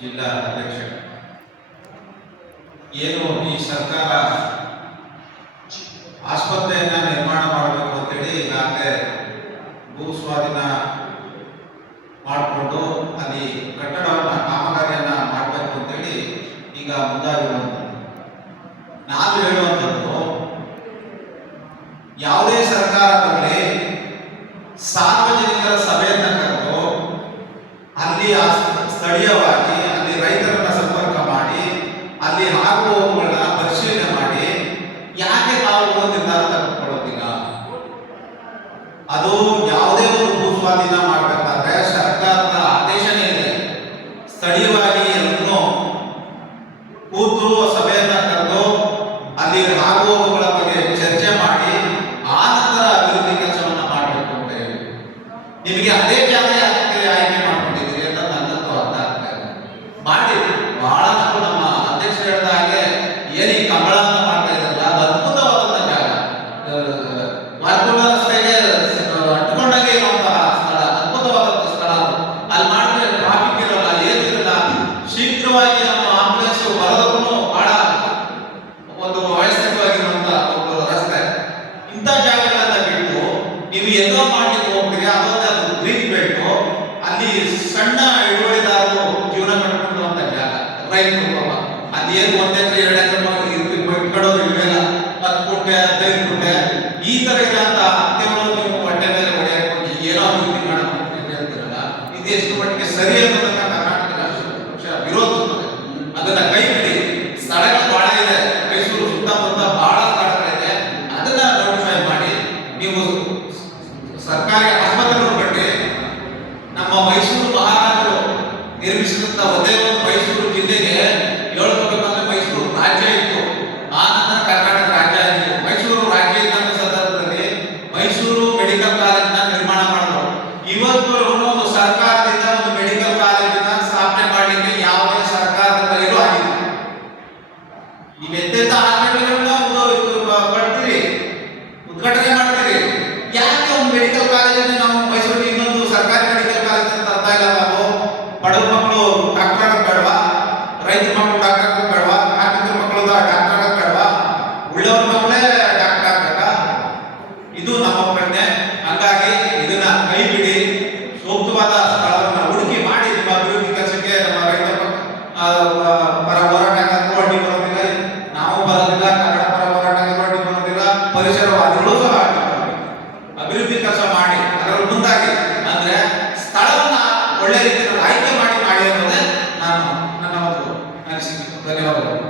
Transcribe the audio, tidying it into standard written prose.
ಜಿಲ್ಲಾ ಅಧ್ಯಕ್ಷ ಏನು ಈ ಸರ್ಕಾರ ಆಸ್ಪತ್ರೆಯನ್ನ ನಿರ್ಮಾಣ ಮಾಡಬೇಕು ಅಂತೇಳಿ ಈಗಾಗಲೇ ಭೂ ಸ್ವಾಧೀನ ಮಾಡಿಕೊಂಡು ಅಲ್ಲಿ ಕಟ್ಟಡವನ್ನ ಕಾಮಗಾರಿಯನ್ನ ಮಾಡಬೇಕು ಅಂತೇಳಿ ಈಗ ಮುಂದಾಗಿರುವಂಥದ್ದು. ನಾವು ಹೇಳುವಂಥದ್ದು ಯಾವುದೇ ಸರ್ಕಾರ ಬರಲಿ ಸಾರ್ವಜನಿಕರ ಸಭೆಯನ್ನ ಕರೆದು ಅಲ್ಲಿ ಸ್ಥಳೀಯವಾಗಿ ಅಲ್ಲಿ ರೈತರನ್ನ ಸಂಪರ್ಕ ಮಾಡಿ ಅಲ್ಲಿ ಆಗುವವುಗಳನ್ನ ಪರಿಶೀಲನೆ ಮಾಡಿ ಯಾಕೆ ನಾವು ನಿರ್ಧಾರ ತೆಗೆದುಕೊಳ್ಳೋದಿಲ್ಲ? ಅದು ಯಾವುದೇ ಒಂದು ಭೂ ಸ್ವಾಧೀನ ಮಾಡಬೇಕಾದ್ರೆ ಸರ್ಕಾರದ ಆದೇಶನೇ ಇದೆ. ಸ್ಥಳೀಯವಾಗಿ ಎಲ್ಲರೂ ಕೂತು ಸಭೆಯನ್ನ ಕರೆದು ಅಲ್ಲಿ ಆಗುವವುಗಳ ಬಗ್ಗೆ ಚರ್ಚೆ ಮಾಡಿ ಆ ನಂತರ ಅಭಿವೃದ್ಧಿ ಕೆಲಸವನ್ನ ಮಾಡಬೇಕು ಅಂತ ಹೇಳಿ ನಿಮಗೆ ಅದೇ ಜಾಗ ಯಾಕೆ ಆಯ್ಕೆ ಮಾಡ್ಕೊಂಡಿದ್ದೀರಿ ಅಂತ ನನ್ನಂತೂ ಅರ್ಥ ಆಗ್ತಾ ಇದೆ. ಮಾಡಿ ಬಹಳಷ್ಟು ನಮ್ಮ ಅಧ್ಯಕ್ಷ ಹೇಳಿದ ಹಾಗೆ ಏನು ಈ ಕಂಬಳವನ್ನು ಮಾಡ್ತಾ ಇದ್ದಾರಲ್ಲ ಅದು ಅದ್ಭುತವಾದಂತಹ ಜಾಗ. ಮಾರ್ಕೋಡ ರಸ್ತೆಗೆ ಅಂಟ್ಕೊಂಡಾಗೆ ಇರುವಂತಹ ಸ್ಥಳ, ಅದ್ಭುತವಾದಂತಹ ಸ್ಥಳ. ಅಲ್ಲಿ ಮಾಡಿದ್ರೆ ಟ್ರಾಫಿಕ್ ಇರಲ್ಲ, ಏನಿರಲ್ಲ, ಶೀಘ್ರವಾಗಿ ನಮ್ಮ ಆಂಬುಲೆನ್ಸ್ ಬರೋದಕ್ಕೂ ಬಹಳ ಒಂದು ವ್ಯವಸ್ಥಿತವಾಗಿರುವಂತಹ ಒಂದು ರಸ್ತೆ. ಇಂಥ ಜಾಗಗಳನ್ನ ಬಿಟ್ಟು ನೀವು ಎಲ್ಲೋ ಮಾಡ್ಲಿಕ್ಕೆ ಹೋಗ್ತೀರಿ, ಅದೊಂದು ಗ್ರೀನ್ ಬೆಲ್ಟ್, ಅಲ್ಲಿ ಸಣ್ಣ ಹಿಡುವಳಿದಾರರು ಜೀವನ ಕಟ್ಕೊಳ್ಳುವಂತ ಜಾಗ. ರೈತರು ಅದೇನು 1 ಎಕರೆ 2 ಎಕರೆ ಇಟ್ಕೊಳ್ಳೋದು ಇಲ್ವೇಲ್ಲ, 10 ಗುಂಟೆ 15 ಗುಂಟೆ ಈ ತರ ಇರೋಂಥ ಅತ್ಯವರು ನೀವು ಹೊಟ್ಟೆ ಮೇಲೆ ಹೊಡೆಯಕ್ಕೆ ಏನೋ ಅಭಿವೃದ್ಧಿ ಮಾಡಬೇಕು ಹೇಳ್ತೀರಲ್ಲ, ಇದು ಎಷ್ಟು ಮಟ್ಟಿಗೆ ಸರಿ ಅನ್ನೋದನ್ನ ಕರ್ನಾಟಕ ರಾಷ್ಟ್ರ ಪಕ್ಷ ವಿರೋಧಿಸುತ್ತದೆ. ಅದನ್ನ ಕೈ ಬಿಡಿ. ಸ್ಥಳಗಳು ಬಹಳ ಇದೆ, ಮೈಸೂರು ಸುತ್ತಮುತ್ತ ಬಹಳ ಸ್ಥಳಗಳಿದೆ, ಅದನ್ನ ನೋಟಿಫೈ ಮಾಡಿ. ನೀವು ಸರ್ಕಾರಿ ಆಸ್ಪತ್ರೆಗಳು ಕಟ್ಟಿ. ನಮ್ಮ ಮೈಸೂರು ಮಹಾರಾಜರು ನಿರ್ಮಿಸಿದಂತ ಒಂದೇ ಒಂದು ಮೈಸೂರು ಜಿಲ್ಲೆಗೆ ಹೇಳ್ಕೋಬೇಕಂದ್ರೆ ಮೈಸೂರು ರಾಜ್ಯ ಇತ್ತು, ಆ ನಂತರ ಕರ್ನಾಟಕ ರಾಜ್ಯ ಆಯಿತು. ಮೈಸೂರು ರಾಜ್ಯ ಇದ್ದಂತ ಸಂದರ್ಭದಲ್ಲಿ ಮೈಸೂರು ಮೆಡಿಕಲ್ ಕಾಲೇಜನ್ನ ನಿರ್ಮಾಣ ಮಾಡಿದ್ರು. ಇವತ್ತು ಒಂದು ಸರ್ಕಾರದಿಂದ ಒಂದು ಮೆಡಿಕಲ್ ಕಾಲೇಜನ್ನ ಸ್ಥಾಪನೆ ಮಾಡಲಿಕ್ಕೆ ಯಾವುದೇ ಸರ್ಕಾರದ ಕೈಲೂ ಆಗಿಲ್ಲ. ನೀವೆಂತೆಂತ ಹಾಸ್ಪಿಟಲ್ಗಳನ್ನ ಕಟ್ತೀರಿ, ಉದ್ಘಾಟನೆ ಮಾಡ್ತೀರಿ, ಯಾಕೆ ಒಂದು ಮೆಡಿಕಲ್ ಕಾಲೇಜನ್ನು ನಾವು ಮೈಸೂರಿಗೆ ಇನ್ನೊಂದು ಸರ್ಕಾರಿ ಮೆಡಿಕಲ್ ಕಾಲೇಜ್ ಅಂತ ಅರ್ಥ ಇಲ್ಲ. ನಾವು ಬಡವ್ರ ಮಕ್ಕಳು ಡಾಕ್ಟರ್ ಆಗೋದು ಬೇಡವಾ? ರೈತರ ಮಕ್ಕಳು ಡಾಕ್ಟರ್ ಆಗೋದು ಬೇಡವಾ? ಕಾರ್ಮಿಕರ ಮಕ್ಕಳು ಡಾಕ್ಟರ್ ಆಗೋದು ಬೇಡವಾ? ಉಳ್ಳವ್ರ ಮಕ್ಕಳೇ ಡಾಕ್ಟರ್ ಆಗ್ಬೇಕಾ? ಇದು ನಮ್ಮ ಪ್ರಶ್ನೆ. ಹಂಗಾಗಿ ಇದನ್ನ ಕೈ ಬಿಡಿ. ಸೂಕ್ತವಾದ ಸ್ಥಳವನ್ನು ಹುಡುಕಿ ಮಾಡಿ ನಿಮ್ಮ ಅಭಿವೃದ್ಧಿ ಕೆಲಸಕ್ಕೆ. ನಮ್ಮ ರೈತ ಪರ ಹೋರಾಟಗಾರರು ಅಡ್ಡಿ ಬರೋದಿಲ್ಲ, ನಾವು ಬರೋದಿಲ್ಲ, ಕನ್ನಡ ಪರ ಹೋರಾಟಗಾರರು ಅಡ್ಡಿ ಬರೋದಿಲ್ಲ, ಪರಿಸರವಾದಿಗಳು ಸಹ ಅಡ್ಡಿ ಬರೋದಿಲ್ಲ. ಅಭಿವೃದ್ಧಿ ಕೆಲಸ ಮಾಡಿ ಅದರಲ್ಲಿ ಮುಂದಾಗಿ. ಅಂದ್ರೆ ಸ್ಥಳವನ್ನ ಒಳ್ಳೆ ರೀತಿಯಲ್ಲಿ ಆಯ್ಕೆ ಮಾಡಿ ಅನ್ನೋದೇ ನನ್ನ ಒಂದು ಅನಿಸಿಕೆ. ಧನ್ಯವಾದಗಳು.